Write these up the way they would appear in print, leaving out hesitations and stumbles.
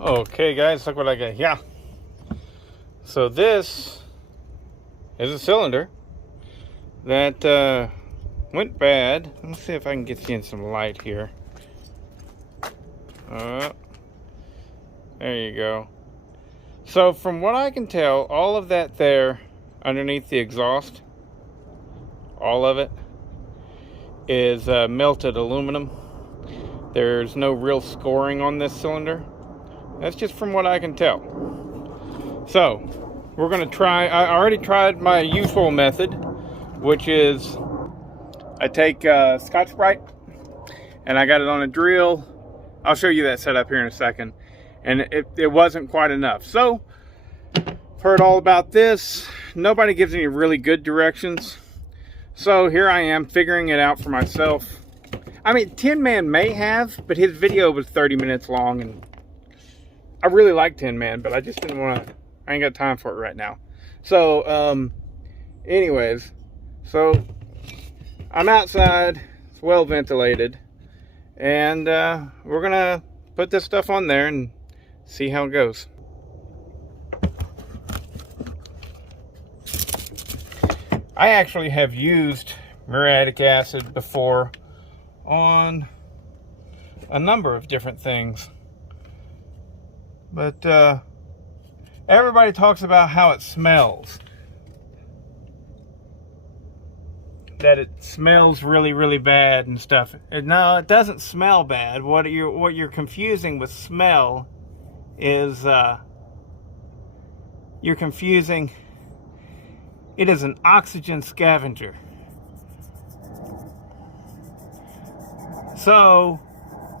Okay guys, look what I got here. So this is a cylinder that went bad. Let's see if I can get you in some light here. There you go. So from what I can tell, all of that there underneath the exhaust, all of it is melted aluminum. There's no real scoring on this cylinder. That's just from what I can tell. So we're gonna try, I already tried my usual method, which is I take Scotch-Brite and I got it on a drill. I'll show you that setup here in a second. And it wasn't quite enough. So heard all about this. Nobody gives any really good directions. So here I am figuring it out for myself. I mean, Tin Man may have, but his video was 30 minutes long, and I really like Tin Man, but I just didn't want to, I ain't got time for it right now. So, anyways, so I'm outside, it's well ventilated, and we're gonna put this stuff on there and see how it goes. I actually have used muriatic acid before on a number of different things. But everybody talks about how it smells. That it smells really, really bad and stuff. No, it doesn't smell bad. What you're confusing with smell is you're confusing. It is an oxygen scavenger. So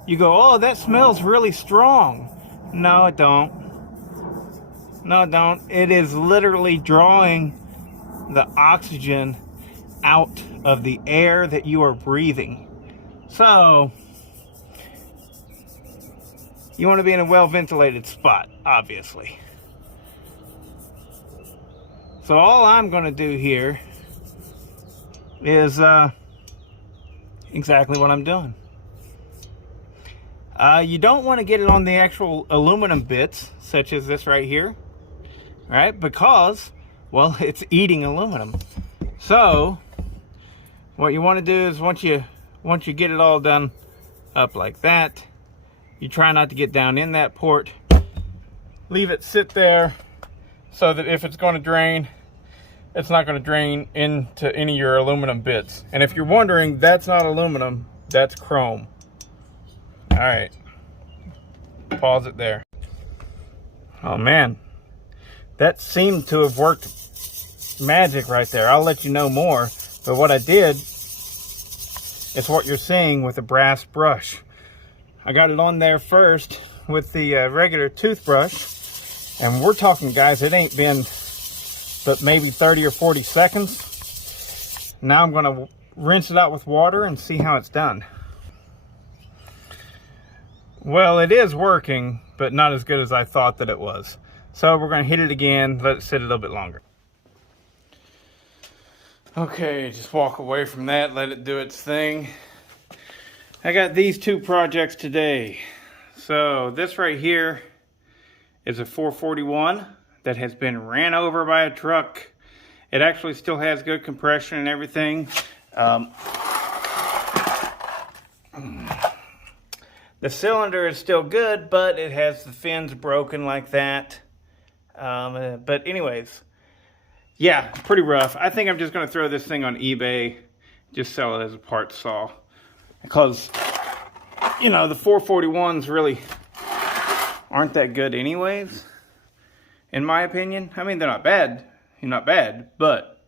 you go, oh, that smells really strong. No, it don't. No, it don't. It is literally drawing the oxygen out of the air that you are breathing. So you want to be in a well-ventilated spot, obviously. So all I'm going to do here is exactly what I'm doing. You don't want to get it on the actual aluminum bits, such as this right here, right? Because, well, it's eating aluminum. So what you want to do is once you get it all done up like that, you try not to get down in that port. Leave it sit there so that if it's going to drain, it's not going to drain into any of your aluminum bits. And if you're wondering, that's not aluminum, that's chrome. All right, pause it there. Oh man, that seemed to have worked magic right there. I'll let you know more, but what I did is what you're seeing with a brass brush. I got it on there first with the regular toothbrush, and we're talking, guys, it ain't been but maybe 30 or 40 seconds. Now I'm gonna rinse it out with water and see how it's done. Well, it is working, but not as good as I thought that it was. So we're gonna hit it again, let it sit a little bit longer. Okay, just walk away from that, let it do its thing. I got these two projects today. So this right here is a 441 that has been ran over by a truck. It actually still has good compression and everything. The cylinder is still good, but it has the fins broken like that. But anyways, yeah, pretty rough. I think I'm just gonna throw this thing on eBay, just sell it as a parts saw. Because, you know, the 441s really aren't that good anyways, in my opinion. I mean, they're not bad, but,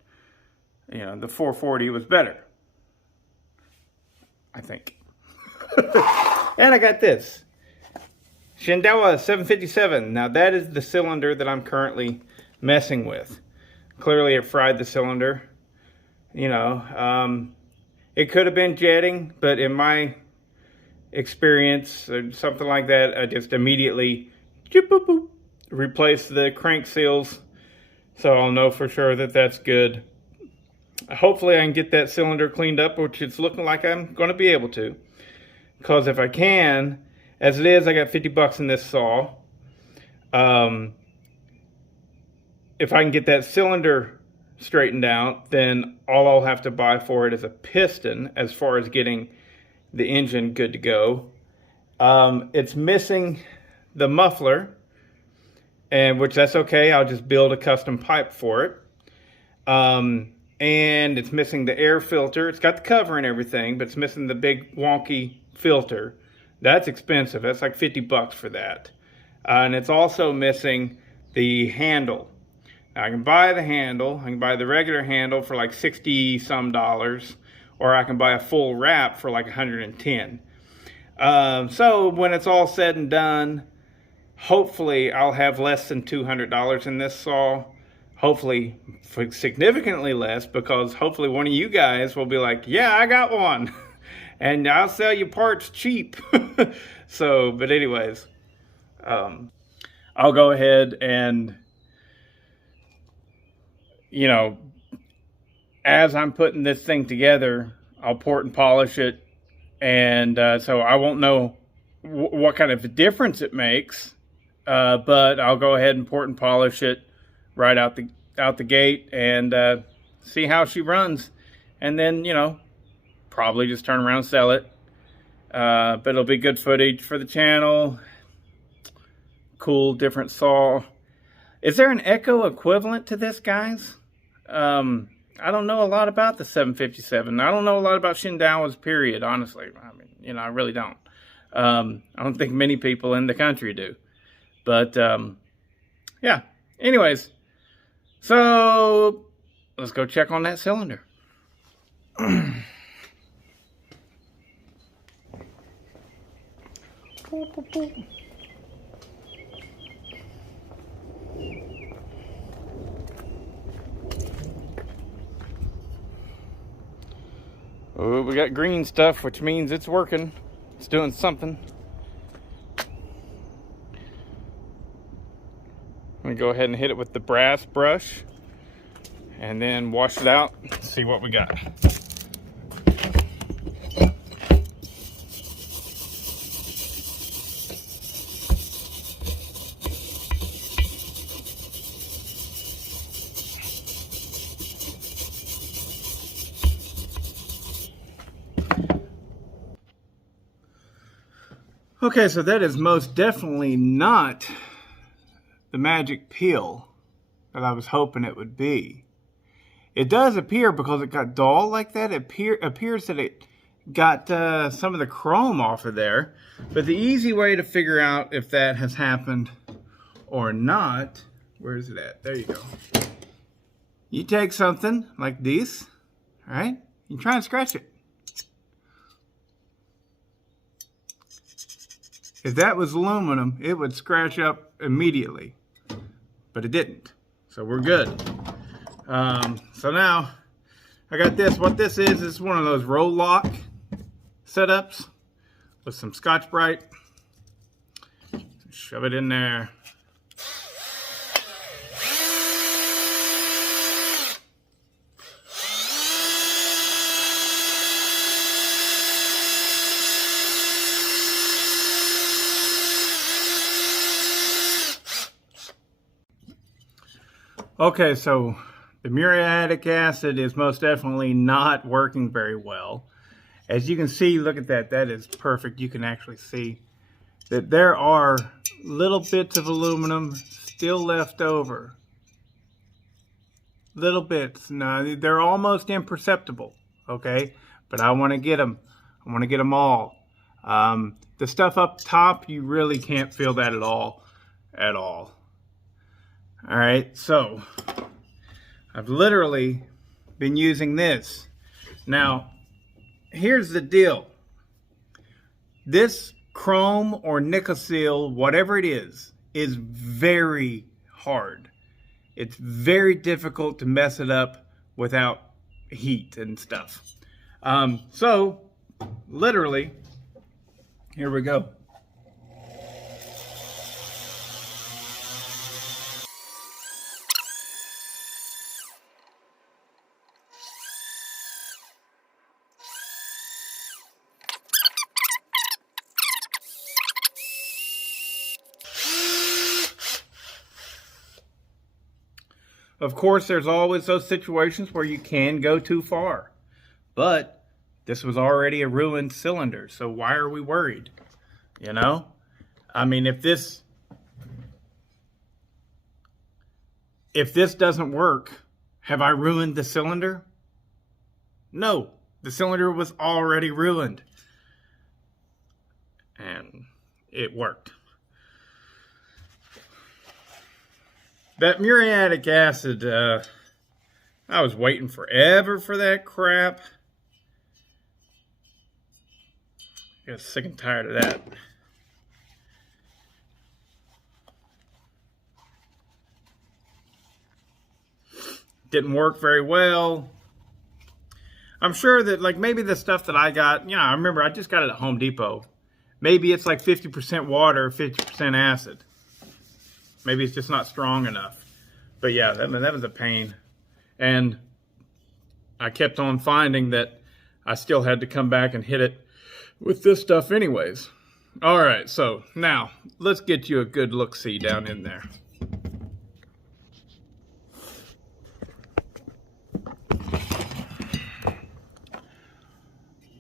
you know, the 440 was better, I think. And I got this Shindaiwa 757. Now that is the cylinder that I'm currently messing with. Clearly it fried the cylinder. You know, it could have been jetting, but in my experience, or something like that, I just immediately replace the crank seals, so I'll know for sure that that's good. Hopefully I can get that cylinder cleaned up, which it's looking like I'm going to be able to. Because if I can, as it is, I got 50 bucks in this saw. If I can get that cylinder straightened out, then all I'll have to buy for it is a piston as far as getting the engine good to go. It's missing the muffler, and which that's okay. I'll just build a custom pipe for it. And it's missing the air filter. It's got the cover and everything, but it's missing the big wonky filter. That's expensive. That's like 50 bucks for that. And it's also missing the handle. Now I can buy the handle. I can buy the regular handle for like 60 some dollars, or I can buy a full wrap for like 110. So when it's all said and done, hopefully I'll have less than $200 in this saw. Hopefully significantly less, because hopefully one of you guys will be like, yeah, I got one. And I'll sell you parts cheap. So, but anyways, I'll go ahead and, you know, as I'm putting this thing together, I'll port and polish it. And so I won't know what kind of a difference it makes, but I'll go ahead and port and polish it right out the gate and see how she runs. And then, you know, probably just turn around and sell it. But it'll be good footage for the channel. Cool, different saw. Is there an Echo equivalent to this, guys? I don't know a lot about the 757. I don't know a lot about Shindaiwa's, period, honestly. I mean, you know, I really don't. I don't think many people in the country do. But, yeah. Anyways, so let's go check on that cylinder. Oh, we got green stuff, which means it's working. It's doing something. I'm gonna go ahead and hit it with the brass brush and then wash it out, see what we got. Okay, so that is most definitely not the magic peel that I was hoping it would be. It does appear, because it got dull like that, it appears that it got some of the chrome off of there. But the easy way to figure out if that has happened or not, where is it at? There you go. You take something like this, all right? You try and scratch it. If that was aluminum, it would scratch up immediately, but it didn't. So we're good. So now I got this. What this is one of those roll lock setups with some Scotch-Brite. Shove it in there. Okay, so the muriatic acid is most definitely not working very well. As you can see, look at that. That is perfect. You can actually see that there are little bits of aluminum still left over. Little bits. Now, they're almost imperceptible, okay? But I want to get them. I want to get them all. The stuff up top, you really can't feel that at all. All right, so I've literally been using this. Now, here's the deal. This chrome or nickel seal, whatever it is very hard. It's very difficult to mess it up without heat and stuff. So, literally, here we go. of course, there's always those situations where you can go too far. But this was already a ruined cylinder, so why are we worried? You know? I mean, if this doesn't work, have I ruined the cylinder? No, the cylinder was already ruined. And it worked. That muriatic acid, I was waiting forever for that crap. I got sick and tired of that. Didn't work very well. I'm sure that, like, maybe the stuff that I got, you know, I remember I just got it at Home Depot. Maybe it's like 50% water, 50% acid. Maybe it's just not strong enough. But yeah, that was a pain. And I kept on finding that I still had to come back and hit it with this stuff anyways. All right, so now let's get you a good look-see down in there.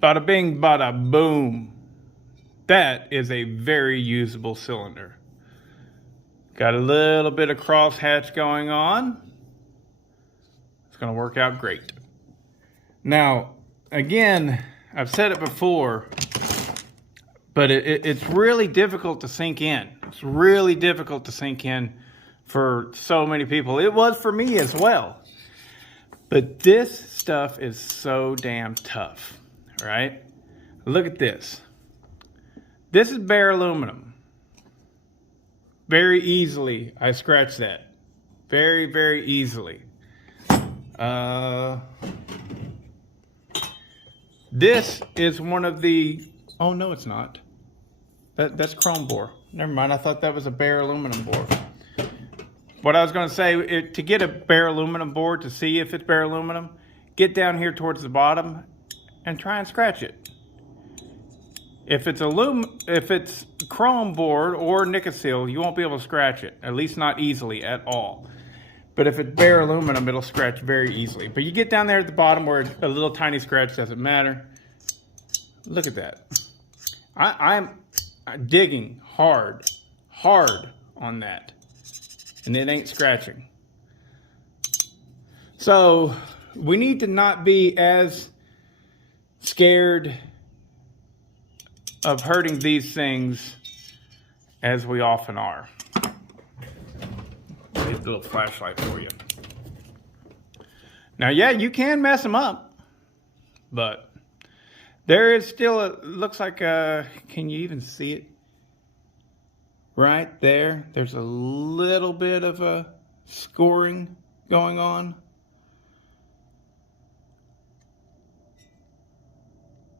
Bada bing, bada boom. That is a very usable cylinder. Got a little bit of crosshatch going on. It's going to work out great. Now, again, I've said it before, but it's really difficult to sink in. It's really difficult to sink in for so many people. It was for me as well. But this stuff is so damn tough, right? Look at this. This is bare aluminum. Very easily, I scratch that. Very, very easily. This is one of the, oh no it's not. That's chrome bore. Never mind, I thought that was a bare aluminum bore. What I was going to say, to get a bare aluminum bore, to see if it's bare aluminum, get down here towards the bottom and try and scratch it. If it's chrome board or Nicosil, you won't be able to scratch it, at least not easily at all. But if it's bare aluminum, it'll scratch very easily. But you get down there at the bottom where a little tiny scratch doesn't matter. Look at that. I'm digging hard on that. And it ain't scratching. So we need to not be as scared of hurting these things as we often are. Here's a little flashlight for you. Now, yeah, you can mess them up, but there is still looks like can you even see it? Right there, there's a little bit of a scoring going on.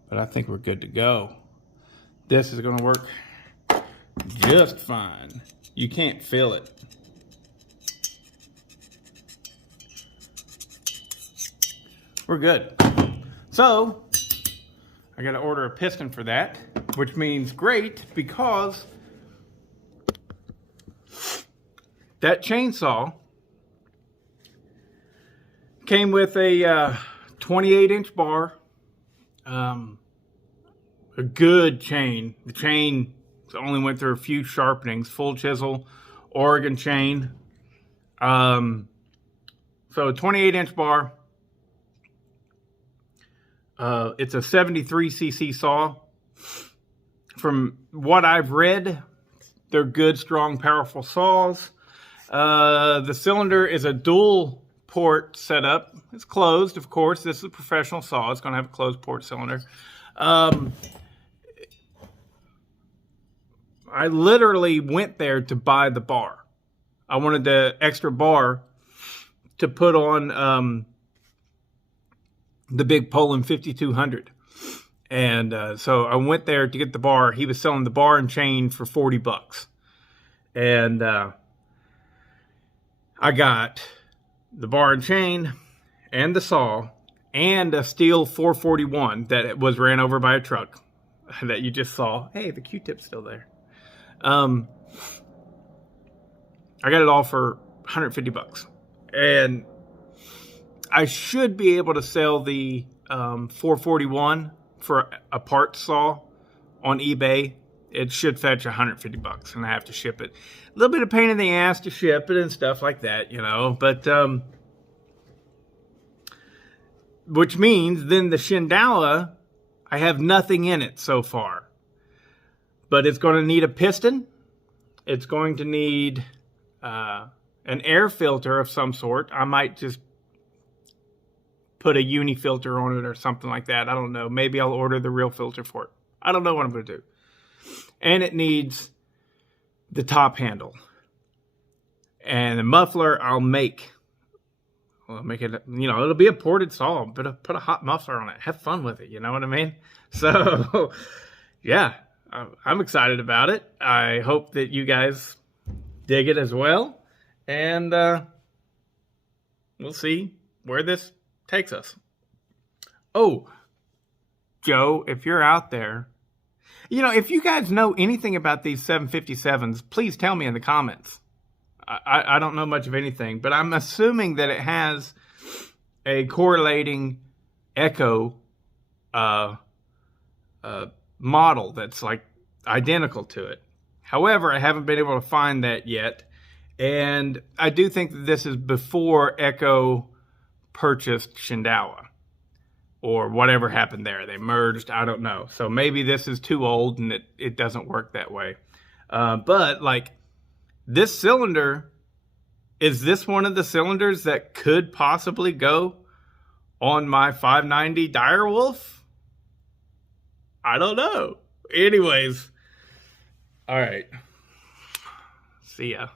But I think we're good to go. This is going to work just fine. You can't feel it. We're good. So, I got to order a piston for that, which means great because that chainsaw came with a 28-inch bar. A good chain. The chain only went through a few sharpenings. Full chisel, Oregon chain. So a 28-inch bar. It's a 73cc saw. From what I've read, they're good, strong, powerful saws. The cylinder is a dual port setup. It's closed, of course. This is a professional saw. It's going to have a closed port cylinder. I literally went there to buy the bar. I wanted the extra bar to put on the big Poland 5200. And so I went there to get the bar. He was selling the bar and chain for $40. And I got the bar and chain and the saw and a steel 441 that was ran over by a truck that you just saw. Hey, the Q-tip's still there. I got it all for $150. And I should be able to sell the 441 for a part saw on eBay. It should fetch $150, and I have to ship it. A little bit of pain in the ass to ship it and stuff like that, you know. But which means then the Shindaiwa, I have nothing in it so far. But it's going to need a piston. It's going to need an air filter of some sort. I might just put a uni filter on it or something like that. I don't know. Maybe I'll order the real filter for it. I don't know what I'm going to do. And it needs the top handle. And the muffler I'll make. I'll make it, you know, it'll be a ported saw, but put a hot muffler on it. Have fun with it, you know what I mean? So, yeah, I'm excited about it. I hope that you guys dig it as well. And we'll see where this takes us. Oh, Joe, if you're out there, you know, if you guys know anything about these 757s, please tell me in the comments. I don't know much of anything, but I'm assuming that it has a correlating echo model that's like identical to it. However, I haven't been able to find that yet. And I do think that this is before Echo purchased Shindaiwa, or whatever happened there. They merged, I don't know. So maybe this is too old and it doesn't work that way. But like this cylinder, is this one of the cylinders that could possibly go on my 590 Direwolf? I don't know. Anyways, all right. See ya.